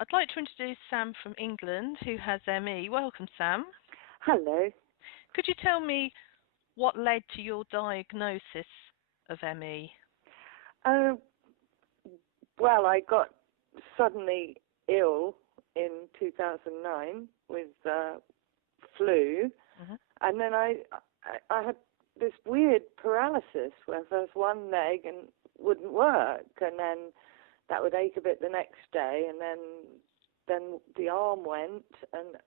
I'd like to introduce Sam from England, who has ME. Welcome, Sam. Hello. Could you tell me what led to your diagnosis of ME? Well, I got suddenly ill in 2009 with flu, and then I had this weird paralysis where first one leg and wouldn't work, and then that would ache a bit the next day, and then the arm went, and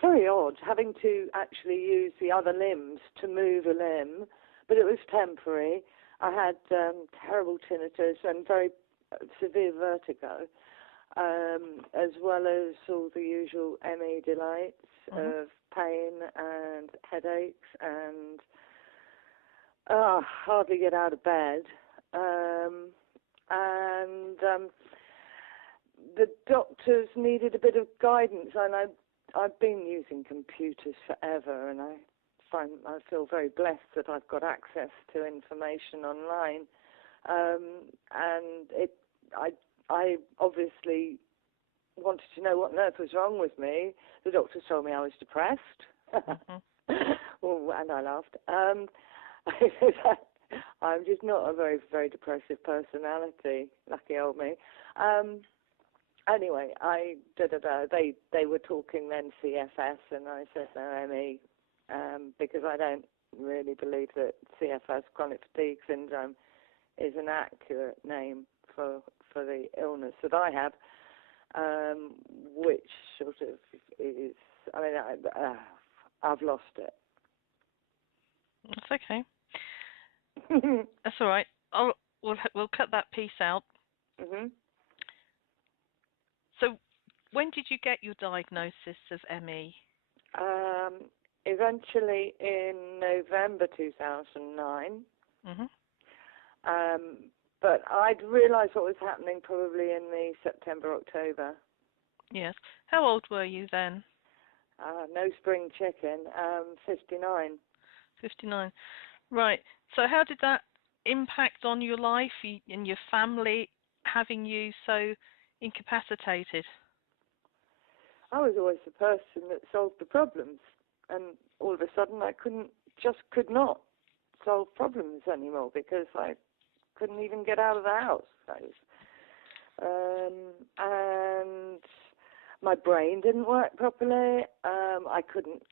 very odd, having to actually use the other limbs to move a limb, but it was temporary. I had terrible tinnitus and very severe vertigo, as well as all the usual ME delights of pain and headaches and hardly get out of bed. The doctors needed a bit of guidance, and I've been using computers forever, and I feel very blessed that I've got access to information online. I obviously wanted to know what on earth was wrong with me. The doctors told me I was depressed. Well, and I laughed. I'm just not a very, very depressive personality. Lucky old me. Anyway, they were talking then CFS, and I said no, ME, because I don't really believe that CFS, chronic fatigue syndrome, is an accurate name for the illness that I have, which sort of is, I mean, I've lost it. That's okay. That's all right. We'll cut that piece out. So, when did you get your diagnosis of ME? Eventually in November 2009. But I'd realised what was happening probably in the September, October. Yes. How old were you then? No spring chicken. 59. 59. Right. So how did that impact on your life and your family, having you so incapacitated? I was always the person that solved the problems, and all of a sudden I could not solve problems anymore because I couldn't even get out of the house. And my brain didn't work properly. I couldn't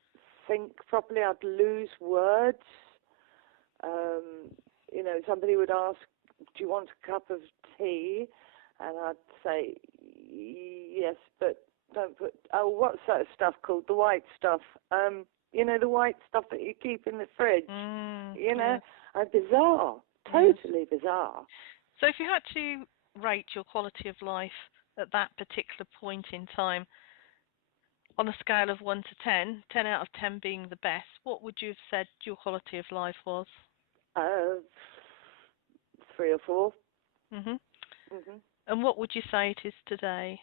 think properly. I'd lose words. Somebody would ask, "Do you want a cup of tea?" And I'd say, "Yes, but don't put." Oh, what's that stuff called? The white stuff. The white stuff that you keep in the fridge. Yes. Bizarre, totally bizarre. So, if you had to rate your quality of life at that particular point in time, on a scale of 1 to 10, 10 out of 10 being the best, what would you have said your quality of life was? 3 or 4. And what would you say it is today?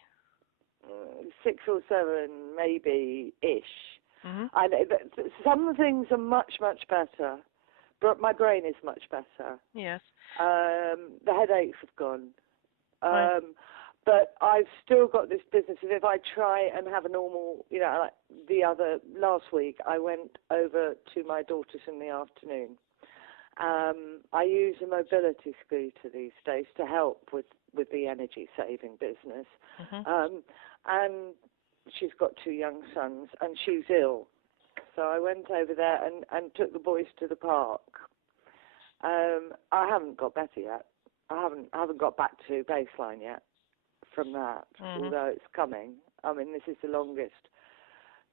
6 or 7, maybe-ish. I know some things are much, much better. But my brain is much better. Yes. The headaches have gone. Right. But I've still got this business of if I try and have a normal, like last week, I went over to my daughter's in the afternoon. I use a mobility scooter these days to help with the energy saving business. And she's got 2 young sons, and she's ill. So I went over there and took the boys to the park. I haven't got better yet. I haven't got back to baseline yet from that, although it's coming. I mean, this is the longest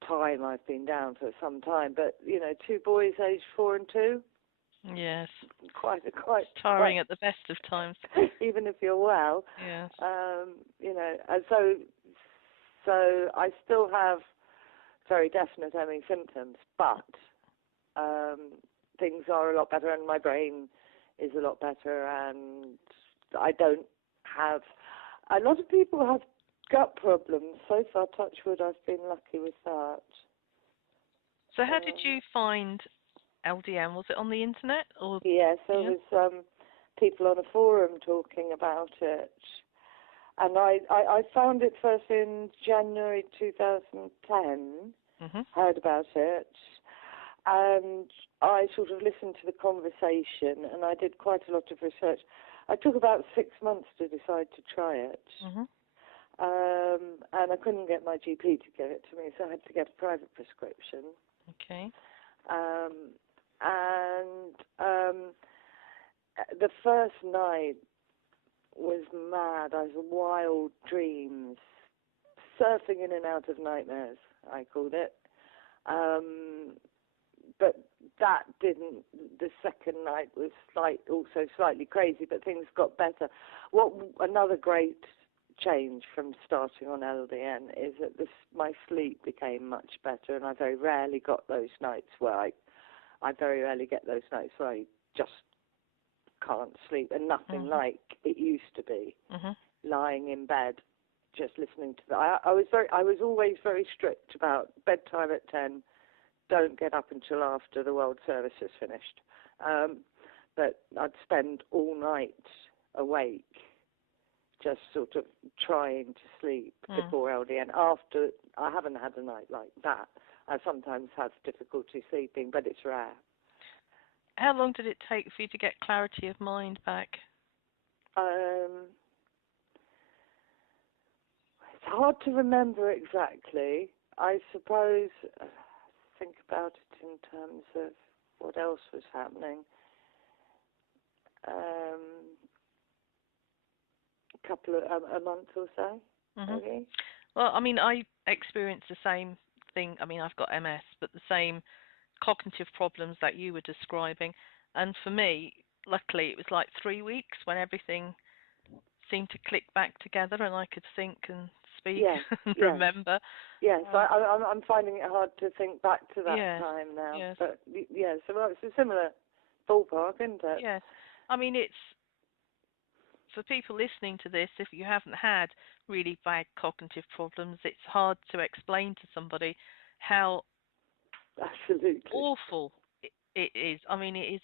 time I've been down for some time. But 2 boys aged 4 and 2. Yes. Quite tiring at the best of times. Even if you're well. Yes. And so I still have very definite ME symptoms, but things are a lot better, and my brain is a lot better, and I don't have. A lot of people have gut problems. So far, touch wood, I've been lucky with that. So how did you find LDN? Was it on the internet? Or yes, there was people on a forum talking about it. And I found it first in January 2010, heard about it, and I sort of listened to the conversation, and I did quite a lot of research. I took about 6 months to decide to try it, and I couldn't get my GP to give it to me, so I had to get a private prescription. Okay. The first night was mad. I was wild dreams, surfing in and out of nightmares, I called it. But that didn't. The second night was also slightly crazy, but things got better. Another great change from starting on LDN is that my sleep became much better, and I very rarely got those nights where I very rarely get those nights where I just can't sleep, and nothing like it used to be. Lying in bed, just listening to that. I was always very strict about bedtime at 10. Don't get up until after the World Service is finished. But I'd spend all night awake, just sort of trying to sleep before LDN. After, I haven't had a night like that. I sometimes have difficulty sleeping, but it's rare. How long did it take for you to get clarity of mind back? It's hard to remember exactly. I suppose, think about it in terms of what else was happening. A month or so, maybe. Well, I mean, I experienced the same thing. I mean, I've got MS, but the same cognitive problems that you were describing. And for me, luckily, it was like 3 weeks when everything seemed to click back together and I could think and speak and remember. Yes, I'm finding it hard to think back to that time now. Yes. But so it's a similar ballpark, isn't it? Yes. I mean, it's for people listening to this, if you haven't had really bad cognitive problems, it's hard to explain to somebody how awful it is. I mean, it is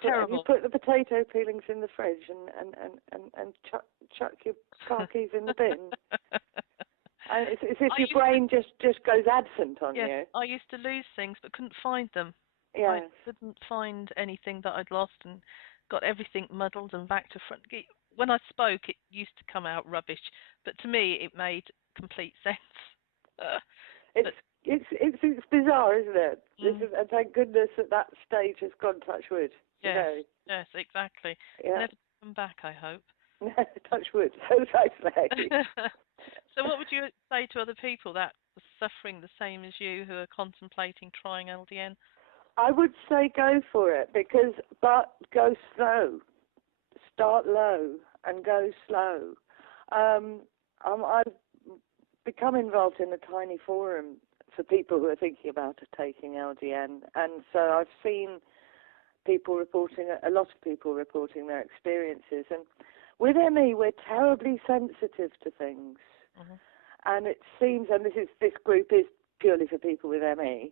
terrible. You put the potato peelings in the fridge and chuck your car keys in the bin. It's as if your brain just goes absent on you. I used to lose things but couldn't find them. Yes. I couldn't find anything that I'd lost and got everything muddled and back to front. When I spoke, it used to come out rubbish, but to me, it made complete sense. It's bizarre, isn't it? And thank goodness that stage has gone, touch wood. Yes, yes, exactly. Yeah. Never to come back, I hope. Touch wood, so I say. So what would you say to other people that are suffering the same as you who are contemplating trying LDN? I would say go for it, but go slow. Start low and go slow. I've become involved in a tiny forum for people who are thinking about taking LDN, and so I've seen a lot of people reporting their experiences. And with ME, we're terribly sensitive to things, and it seems, and this group is purely for people with ME.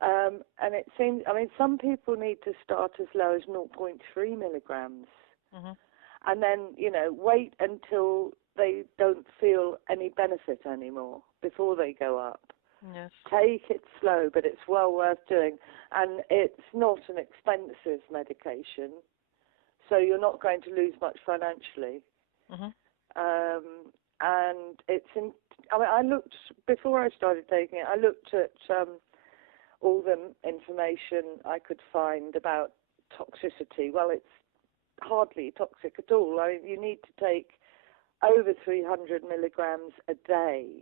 And it seems, I mean, some people need to start as low as 0.3 milligrams, and then, wait until they don't feel any benefit anymore before they go up. Yes. Take it slow, but it's well worth doing. And it's not an expensive medication, so you're not going to lose much financially. And I looked, before I started taking it, I looked at all the information I could find about toxicity. Well, it's hardly toxic at all. You need to take over 300 milligrams a day